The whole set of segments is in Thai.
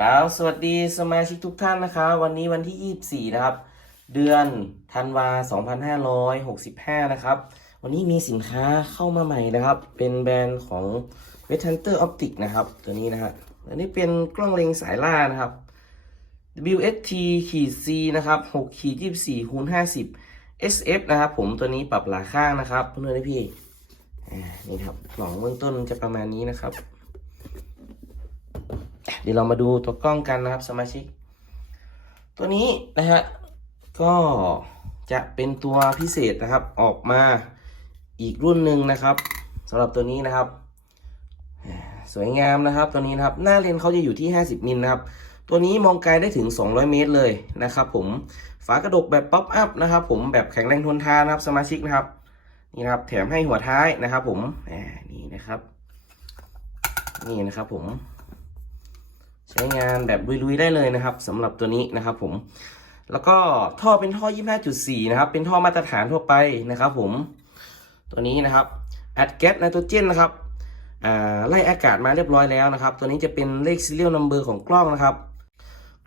ครับ สวัสดีสมาชิกทุกท่านนะครับวันนี้วันที่ 24 นะครับ เดือนธันวา 2565 นะครับ วันนี้มีสินค้าเข้ามาใหม่นะครับ เป็นแบรนด์ของ w e t Hunter Optic นะครับ ตัวนี้นะฮะอันนี้เป็นกล้องเล็งสายล่านะครับ WST ขีด C นะครับ6ขีด24คูณ50 SF นะครับ ผมตัวนี้ปรับหลาข้างนะครับเพื่อนๆพี่นี่ครับกล่องเบื้องต้นจะประมาณนี้นะครับ เดี๋ยวเรามาดูตัวกล้องกันนะครับสมาชิก ตัวนี้นะฮะก็จะเป็นตัวพิเศษนะครับออกมาอีกรุ่นหนึ่งนะครับสำหรับตัวนี้นะครับ สวยงามนะครับตัวนี้นะครับหน้าเลนเขาจะอยู่ที่ 50 มิลนะครับ ตัวนี้มองไกลได้ถึง 200 เมตรเลยนะครับผมฝากระดกแบบป๊อปอัพนะครับผมแบบแข็งแรงทนทานนะครับสมาชิกนะครับนี่นะครับแถมให้หัวท้ายนะครับผมนี่นะครับ นี่นะครับผม ใช้งานแบบลุยๆได้เลยนะครับสำหรับตัวนี้นะครับผมแล้วก็ท่อเป็นท่อ 25.4 นะครับ เป็นท่อมาตรฐานทั่วไปนะครับผม ตัวนี้นะครับอัดแก๊สไนโตรเจนนะครับไล่อากาศมาเรียบร้อยแล้วนะครับ ตัวนี้จะเป็นเลข serial number ของกล้องนะครับ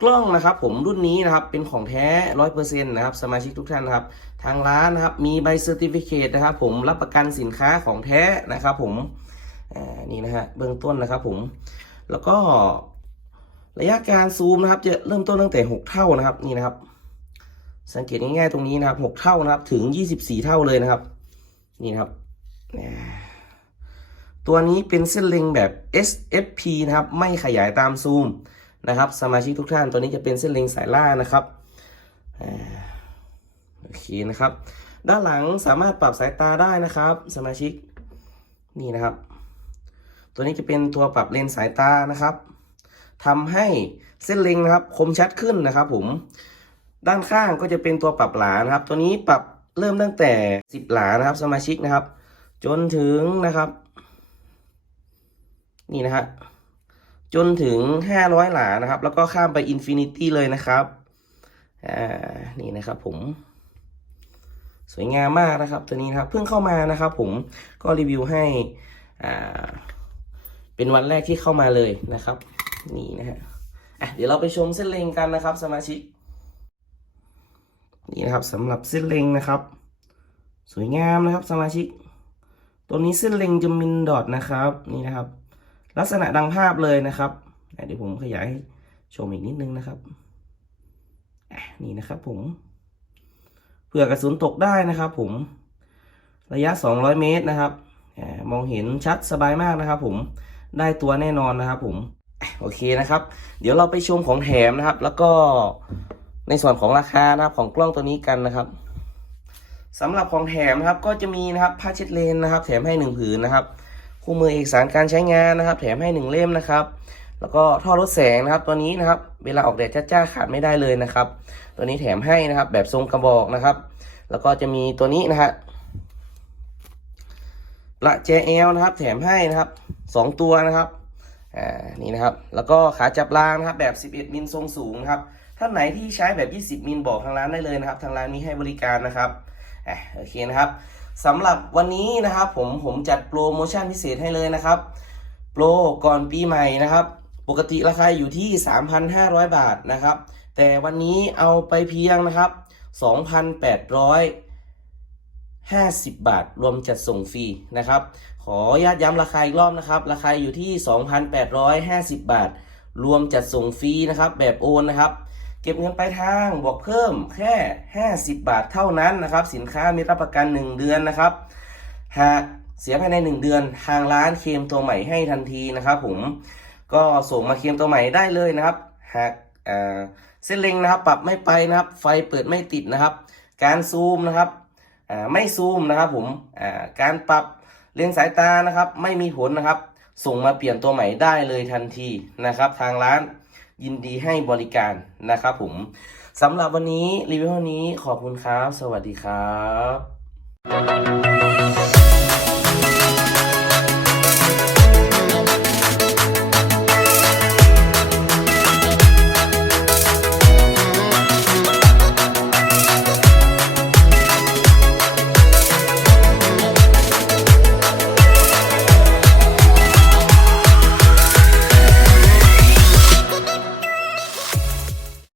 กล้องนะครับ ผมรุ่นนี้นะครับเป็นของแท้ร้อยเปอร์เซ็นต์นะครับ สมาชิกทุกท่านนะครับ ทางร้านนะครับมีใบเซอร์ติฟิเคตนะครับ ผมรับประกันสินค้าของแท้นะครับ ผมนี่นะฮะเบื้องต้นนะครับ ผม แล้วก็ ระยะการซูมนะครับ จะเริ่มต้นตั้งแต่ 6 เท่านะครับนี่นะครับ สังเกตง่ายๆตรงนี้นะครับ 6 เท่านะครับถึง 24 เท่าเลยนะครับ นี่นะครับอ่าตัวนี้เป็นเส้นเล็งแบบ SFP นะครับ ไม่ขยายตามซูมนะครับ สมาชิกทุกท่านตัวนี้จะเป็นเส้นเล็งสายล่านะครับโอเคนะครับ ด้านหลังสามารถปรับสายตาได้นะครับ สมาชิกนี่นะครับ ตัวนี้จะเป็นตัวปรับเลนส์สายตานะครับ ทำให้เส้นเล็งนะครับคมชัดขึ้นนะครับผมด้านข้างก็จะเป็นตัวปรับหลานะครับ ตัวนี้ปรับเริ่มตั้งแต่ 10 หลานะครับ สมาชิกนะครับ จนถึงนะครับ นี่นะฮะจนถึง 500 หลานะครับ แล้วก็ข้ามไปอินฟินิตี้เลยนะครับอ่านี่นะครับผม สวยงามมากนะครับ ตัวนี้นะครับเพิ่งเข้ามานะครับ ผมก็รีวิวให้อ่าเป็นวันแรกที่เข้ามาเลยนะครับ นี่นะฮะอะเดี๋ยวเราไปชมเส้นเลงกันนะครับ สมาชิก นี่นะครับสำหรับเส้นเลงนะครับ สวยงามนะครับสมาชิก ตัวนี้เส้นเลงจะมินดอทนะครับนี่นะครับ ลักษณะดังภาพเลยนะครับเดี๋ยวผมขยายให้ชมอีกนิดนึงนะครับนี่นะครับผมเผื่อกระสุนตกได้นะครับ ผม ระยะ 200 เมตรนะครับมองเห็นชัดสบายมากนะครับ ผมได้ตัวแน่นอนนะครับ ผม โอเคนะครับ เดี๋ยวเราไปชมของแถมนะครับ แล้วก็ในส่วนของราคานะครับของกล้องตัวนี้กันนะครับสำหรับของแถมนะครับก็จะมีนะครับผ้าเช็ดเลนนะครับ แถมให้หนึ่งผืนนะครับ คู่มือเอกสารการใช้งานนะครับ แถมให้หนึ่งเล่มนะครับ แล้วก็ท่อลดแสงนะครับ ตัวนี้นะครับ เวลาออกแดดจ้าๆขาดไม่ได้เลยนะครับ ตัวนี้แถมให้นะครับ แบบทรงกระบอกนะครับ แล้วก็จะมีตัวนี้นะฮะประแจเอลนะครับ แถมให้นะครับสองตัวนะครับ อ่านี่นะครับ แล้วก็ขาจับรางนะครับแบบ 11 มิลทรงสูงนะครับท่านไหนที่ใช้แบบ 20 มิลบอกทางร้านได้เลยนะครับ ทางร้านมีให้บริการนะครับอ่าโอเคนะครับสำหรับวันนี้นะครับผมผมจัดโปรโมชั่นพิเศษให้เลยนะครับ โปรก่อนปีใหม่นะครับ ปกติราคาอยู่ที่ 3,500 บาทนะครับ แต่วันนี้เอาไปเพียงนะครับ 50 บาท รวมจัดส่งฟรีนะครับ ขออนุญาตย้ำราคาอีกรอบนะครับ ราคาอยู่ที่ 2,850 บาท รวมจัดส่งฟรีนะครับ แบบโอนนะครับ เก็บเงินปลายทางบวกเพิ่มแค่ 50 บาทเท่านั้นนะครับ สินค้ามีรับประกัน 1 เดือนนะครับ หากเสียภายใน 1 เดือน ทางร้านเคลมตัวใหม่ให้ทันทีนะครับผม ก็ส่งมาเคลมตัวใหม่ได้เลยนะครับ หากเส้นเล็งนะครับ ปรับไม่ไปนะครับ ไฟเปิดไม่ติดนะครับ การซูมนะครับ ไม่ซูมนะครับผมการปรับเลนส์สายตานะครับไม่มีผลนะครับ ส่งมาเปลี่ยนตัวใหม่ได้เลยทันทีนะครับ ทางร้านยินดีให้บริการนะครับผมสำหรับวันนี้รีวิวนี้ขอบคุณครับ สวัสดีครับ